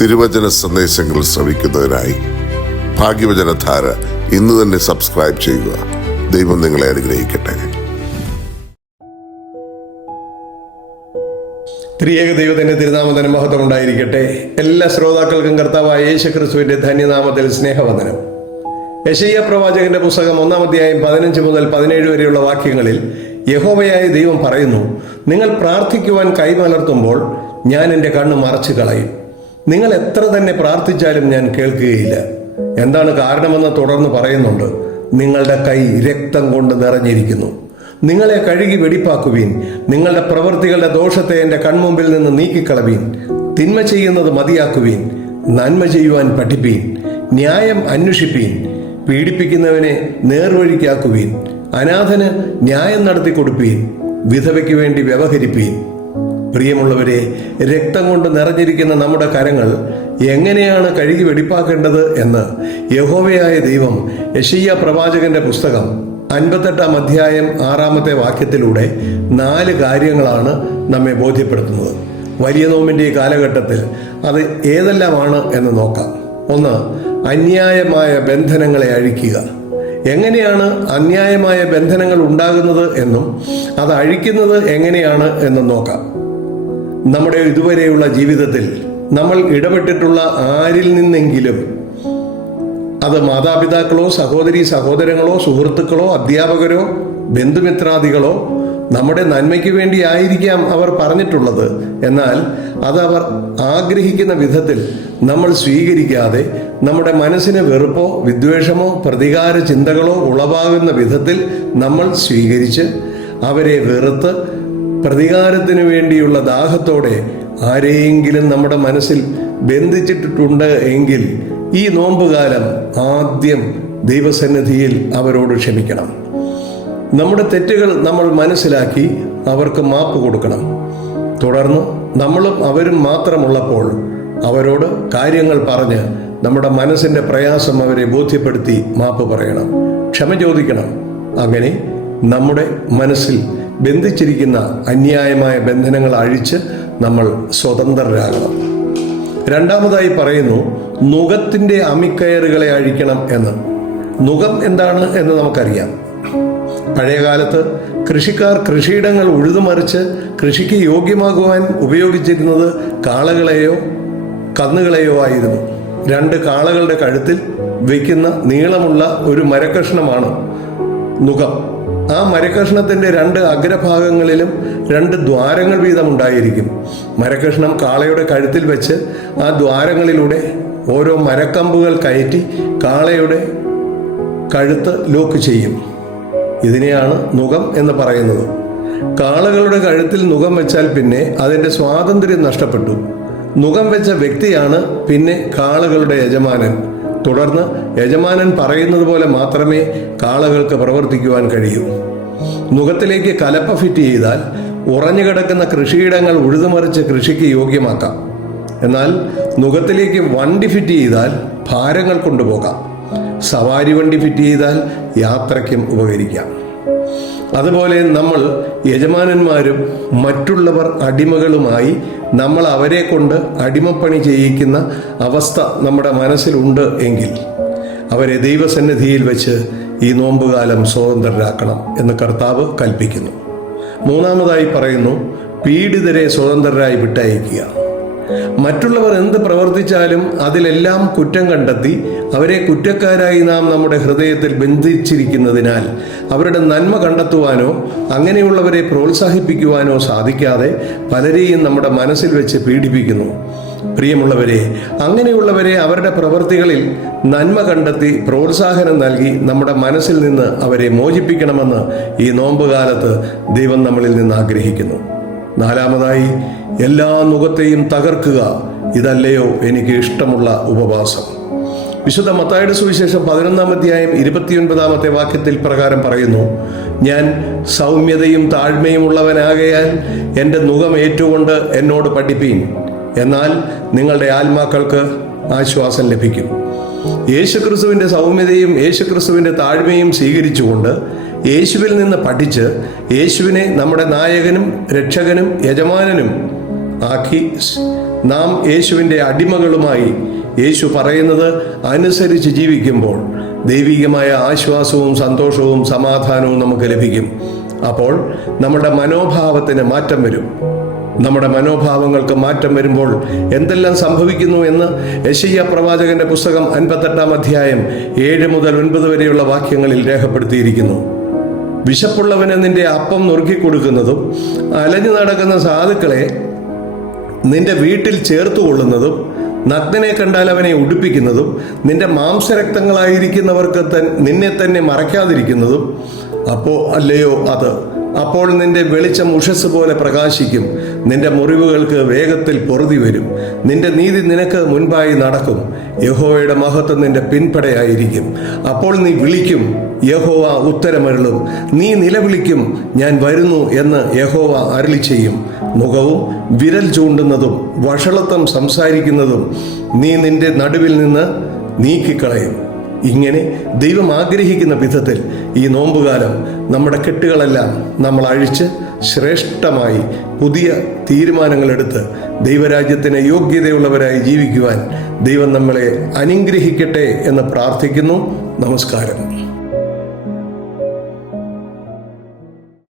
തിരുവചന സന്ദേശങ്ങൾ ശ്രവിക്കുന്നതിനായി ഭാഗ്യവചനധാര ഇന്ന് തന്നെ സബ്സ്ക്രൈബ് ചെയ്യുക. ദൈവം നിങ്ങളെ അനുഗ്രഹിക്കട്ടെ. ത്രിയേക ദൈവത്തിന്റെ തിരുനാമത്തിന് മഹത്വം ഉണ്ടായിരിക്കട്ടെ. എല്ലാ ശ്രോതാക്കൾക്കും കർത്താവായ യേശുക്രിസ്തുവിന്റെ ധന്യനാമത്തിൽ സ്നേഹവന്ദനം. യെശയ്യാ പ്രവാചകന്റെ പുസ്തകം 1-ാം അധ്യായം 15 മുതൽ 17 വരെയുള്ള വാക്യങ്ങളിൽ യഹോവയായ ദൈവം പറയുന്നു, നിങ്ങൾ പ്രാർത്ഥിക്കുവാൻ കൈമലർത്തുമ്പോൾ ഞാൻ എൻ്റെ കണ്ണ് മറച്ചു കളയും. നിങ്ങൾ എത്ര തന്നെ പ്രാർത്ഥിച്ചാലും ഞാൻ കേൾക്കുകയില്ല. എന്താണ് കാരണമെന്ന് തുടർന്ന് പറയുന്നുണ്ട്. നിങ്ങളുടെ കൈ രക്തം കൊണ്ട് നിറഞ്ഞിരിക്കുന്നു. നിങ്ങളെ കഴുകി വെടിപ്പാക്കുവീൻ. നിങ്ങളുടെ പ്രവൃത്തികളുടെ ദോഷത്തെ എൻ്റെ കൺമുമ്പിൽ നിന്ന് നീക്കിക്കളവീൻ. തിന്മ ചെയ്യുന്നത് മതിയാക്കുവീൻ. നന്മ ചെയ്യുവാൻ പഠിപ്പീൻ. ന്യായം അന്വേഷിപ്പീൻ. പീഡിപ്പിക്കുന്നവനെ നേർവഴിക്കാക്കുവീൻ. അനാഥന് ന്യായം നടത്തി കൊടുപ്പീൻ. വിധവയ്ക്ക് വേണ്ടി വ്യവഹരിപ്പീൻ. പ്രിയമുള്ളവരെ, രക്തം കൊണ്ട് നിറഞ്ഞിരിക്കുന്ന നമ്മുടെ കരങ്ങൾ എങ്ങനെയാണ് കഴുകി വെടിപ്പാക്കേണ്ടത് എന്ന് യഹോവയായ ദൈവം യെശയ്യാ പ്രവാചകന്റെ പുസ്തകം 58-ാം അധ്യായം 6-ാമത്തെ വാക്യത്തിലൂടെ 4 കാര്യങ്ങളാണ് നമ്മെ ബോധ്യപ്പെടുത്തുന്നത്. വലിയ നോമ്പിൻ്റെ ഈ കാലഘട്ടത്തിൽ അത് ഏതെല്ലാമാണ് എന്ന് നോക്കാം. 1. അന്യായമായ ബന്ധനങ്ങളെ അഴിക്കുക. എങ്ങനെയാണ് അന്യായമായ ബന്ധനങ്ങൾ ഉണ്ടാകുന്നത് എന്നും അത് അഴിക്കുന്നത് എങ്ങനെയാണ് എന്നും നോക്കാം. നമ്മുടെ ഇതുവരെയുള്ള ജീവിതത്തിൽ നമ്മൾ ഇടപെട്ടിട്ടുള്ള ആരിൽ നിന്നെങ്കിലും, അത് മാതാപിതാക്കളോ സഹോദരീ സഹോദരങ്ങളോ സുഹൃത്തുക്കളോ അധ്യാപകരോ ബന്ധുമിത്രാദികളോ, നമ്മുടെ നന്മയ്ക്ക് വേണ്ടി ആയിരിക്കാം അവർ പറഞ്ഞിട്ടുള്ളത്. എന്നാൽ അത് അവർ ആഗ്രഹിക്കുന്ന വിധത്തിൽ നമ്മൾ സ്വീകരിക്കാതെ നമ്മുടെ മനസ്സിന് വെറുപ്പോ വിദ്വേഷമോ പ്രതികാര ചിന്തകളോ ഉളവാകുന്ന വിധത്തിൽ നമ്മൾ സ്വീകരിച്ച് അവരെ വെറുത്ത് പ്രതികാരത്തിന് വേണ്ടിയുള്ള ദാഹത്തോടെ ആരെയെങ്കിലും നമ്മുടെ മനസ്സിൽ ബന്ധിച്ചിട്ടുണ്ട് എങ്കിൽ ഈ നോമ്പുകാലം ആദ്യം ദൈവസന്നിധിയിൽ അവരോട് ക്ഷമിക്കണം. നമ്മുടെ തെറ്റുകൾ നമ്മൾ മനസ്സിലാക്കി അവർക്ക് മാപ്പ് കൊടുക്കണം. തുടർന്ന് നമ്മളും അവരും മാത്രമുള്ളപ്പോൾ അവരോട് കാര്യങ്ങൾ പറഞ്ഞ് നമ്മുടെ മനസ്സിൻ്റെ പ്രയാസം അവരെ ബോധ്യപ്പെടുത്തി മാപ്പ് പറയണം, ക്ഷമ ചോദിക്കണം. അങ്ങനെ നമ്മുടെ മനസ്സിൽ ബന്ധിച്ചിരിക്കുന്ന അന്യായമായ ബന്ധനങ്ങൾ അഴിച്ച് നമ്മൾ സ്വതന്ത്രരാകണം. 2-ാമതായി പറയുന്നു, നുകത്തിൻ്റെ അമിക്കയറുകളെ അഴിക്കണം എന്ന്. നുകം എന്താണ് എന്ന് നമുക്കറിയാം. പഴയകാലത്ത് കൃഷിക്കാർ കൃഷിയിടങ്ങൾ ഉഴുതുമറിച്ച് കൃഷിക്ക് യോഗ്യമാകുവാൻ ഉപയോഗിച്ചിരുന്നത് കാളകളെയോ കന്നുകളെയോ ആയിരുന്നു. 2 കാളകളുടെ കഴുത്തിൽ വയ്ക്കുന്ന നീളമുള്ള ഒരു മരക്കഷ്ണമാണ് നുകം. ആ മരക്കഷ്ണത്തിൻ്റെ 2 അഗ്രഭാഗങ്ങളിലും 2 ദ്വാരങ്ങൾ വീതമുണ്ടായിരിക്കും. മരക്കഷ്ണം കാളയുടെ കഴുത്തിൽ വെച്ച് ആ ദ്വാരങ്ങളിലൂടെ ഓരോ മരക്കമ്പുകൾ കയറ്റി കാളയുടെ കഴുത്ത് ലോക്ക് ചെയ്യും. ഇതിനെയാണ് നുകം എന്ന് പറയുന്നത്. കാളകളുടെ കഴുത്തിൽ നുകം വെച്ചാൽ പിന്നെ അതിൻ്റെ സ്വാതന്ത്ര്യം നഷ്ടപ്പെട്ടു. നുകം വെച്ച വ്യക്തിയാണ് പിന്നെ കാളകളുടെ യജമാനൻ. തുടർന്ന് യജമാനൻ പറയുന്നത് പോലെ മാത്രമേ കാളകൾക്ക് പ്രവർത്തിക്കുവാൻ കഴിയൂ. നുകത്തിലേക്ക് കലപ്പ ഫിറ്റ് ചെയ്താൽ ഉറഞ്ഞു കിടക്കുന്ന കൃഷിയിടങ്ങൾ ഉഴുതുമറിച്ച് കൃഷിക്ക് യോഗ്യമാക്കാം. എന്നാൽ നുകത്തിലേക്ക് വണ്ടി ഫിറ്റ് ചെയ്താൽ ഭാരങ്ങൾ കൊണ്ടുപോകാം. സവാരി വണ്ടി ഫിറ്റ് ചെയ്താൽ യാത്രയ്ക്കും ഉപകരിക്കാം. അതുപോലെ നമ്മൾ യജമാനന്മാരും മറ്റുള്ളവർ അടിമകളുമായി നമ്മൾ അവരെ കൊണ്ട് അടിമപ്പണി ചെയ്യിക്കുന്ന അവസ്ഥ നമ്മുടെ മനസ്സിലുണ്ട് എങ്കിൽ അവരെ ദൈവസന്നിധിയിൽ വെച്ച് ഈ നോമ്പുകാലം സ്വതന്ത്രരാക്കണം എന്ന് കർത്താവ് കൽപ്പിക്കുന്നു. 3-ാമതായി പറയുന്നു, പീഡിതരെ സ്വതന്ത്രരായി വിട്ടയക്കുക. മറ്റുള്ളവർ എന്ത് പ്രവർത്തിച്ചാലും അതിലെല്ലാം കുറ്റം കണ്ടെത്തി അവരെ കുറ്റക്കാരായി നാം നമ്മുടെ ഹൃദയത്തിൽ ബന്ധിച്ചിരിക്കുന്നതിനാൽ അവരുടെ നന്മ കണ്ടെത്തുവാനോ അങ്ങനെയുള്ളവരെ പ്രോത്സാഹിപ്പിക്കുവാനോ സാധിക്കാതെ പലരെയും നമ്മുടെ മനസ്സിൽ വെച്ച് പീഡിപ്പിക്കുന്നു. പ്രിയമുള്ളവരെ, അങ്ങനെയുള്ളവരെ അവരുടെ പ്രവൃത്തികളിൽ നന്മ കണ്ടെത്തി പ്രോത്സാഹനം നൽകി നമ്മുടെ മനസ്സിൽ നിന്ന് അവരെ മോചിപ്പിക്കണമെന്ന് ഈ നോമ്പുകാലത്ത് ദൈവം നമ്മളിൽ നിന്ന് ആഗ്രഹിക്കുന്നു. 4-ാമതായി, എല്ലാ നുകത്തെയും തകർക്കുക. ഇതല്ലയോ എനിക്ക് ഇഷ്ടമുള്ള ഉപവാസം. വിശുദ്ധ മത്തായിയുടെ സുവിശേഷം 11-ാം അധ്യായം 29-ാമത്തെ വാക്യത്തിൽ പ്രകാരം പറയുന്നു, ഞാൻ സൗമ്യതയും താഴ്മയും ഉള്ളവനാകയാൽ എൻ്റെ നുകം ഏറ്റുകൊണ്ട് എന്നോട് പഠിപ്പീൻ, എന്നാൽ നിങ്ങളുടെ ആത്മാക്കൾക്ക് ആശ്വാസം ലഭിക്കും. യേശുക്രിസ്തുവിൻ്റെ സൗമ്യതയും യേശുക്രിസ്തുവിൻ്റെ താഴ്മയും സ്വീകരിച്ചുകൊണ്ട് യേശുവിൽ നിന്ന് പഠിച്ച് യേശുവിനെ നമ്മുടെ നായകനും രക്ഷകനും യജമാനനും ആക്കി നാം യേശുവിൻ്റെ അടിമകളുമായി യേശു പറയുന്നത് അനുസരിച്ച് ജീവിക്കുമ്പോൾ ദൈവികമായ ആശ്വാസവും സന്തോഷവും സമാധാനവും നമുക്ക് ലഭിക്കും. അപ്പോൾ നമ്മുടെ മനോഭാവത്തിന് മാറ്റം വരും. നമ്മുടെ മനോഭാവങ്ങൾക്ക് മാറ്റം വരുമ്പോൾ എന്തെല്ലാം സംഭവിക്കുന്നു എന്ന് യെശയ്യാ പ്രവാചകന്റെ പുസ്തകം 58 അധ്യായം 7 മുതൽ 9 വരെയുള്ള വാക്യങ്ങളിൽ രേഖപ്പെടുത്തിയിരിക്കുന്നു. വിശപ്പുള്ളവന് നിന്റെ അപ്പം നുറുക്കിക്കൊടുക്കുന്നതും അലഞ്ഞു നടക്കുന്ന സാധുക്കളെ നിന്റെ വീട്ടിൽ ചേർത്തുകൊള്ളുന്നതും നഗ്നനെ കണ്ടാൽ അവനെ ഉടുപ്പിക്കുന്നതും നിന്റെ മാംസരക്തങ്ങളായിരിക്കുന്നവർക്ക് നിന്നെ തന്നെ മറയ്ക്കാതിരിക്കുന്നതും അല്ലയോ അത്. അപ്പോൾ നിന്റെ വെളിച്ചം ഉഷസ് പോലെ പ്രകാശിക്കും, നിന്റെ മുറിവുകൾക്ക് വേഗത്തിൽ പൊറുതി വരും, നിന്റെ നീതി നിനക്ക് മുൻപായി നടക്കും, യഹോവയുടെ മഹത്വം നിന്റെ പിൻപടയായിരിക്കും. അപ്പോൾ നീ വിളിക്കും, യഹോവ ഉത്തരമരുളും, നീ നിലവിളിക്കും, ഞാൻ വരുന്നു എന്ന് യഹോവ അരുളി ചെയ്യും. മുഖവും വിരൽ ചൂണ്ടുന്നതും വഷളത്വം സംസാരിക്കുന്നതും നീ നിന്റെ നടുവിൽ നിന്ന് നീക്കിക്കളയും. ഇങ്ങനെ ദൈവം ആഗ്രഹിക്കുന്ന വിധത്തിൽ ഈ നോമ്പുകാലം നമ്മുടെ കെട്ടുകളെല്ലാം നമ്മൾ അഴിച്ച് ശ്രേഷ്ഠമായി പുതിയ തീരുമാനങ്ങളെടുത്ത് ദൈവരാജ്യത്തിന് യോഗ്യതയുള്ളവരായി ജീവിക്കുവാൻ ദൈവം നമ്മളെ അനുഗ്രഹിക്കട്ടെ എന്ന് പ്രാർത്ഥിക്കുന്നു. നമസ്കാരം.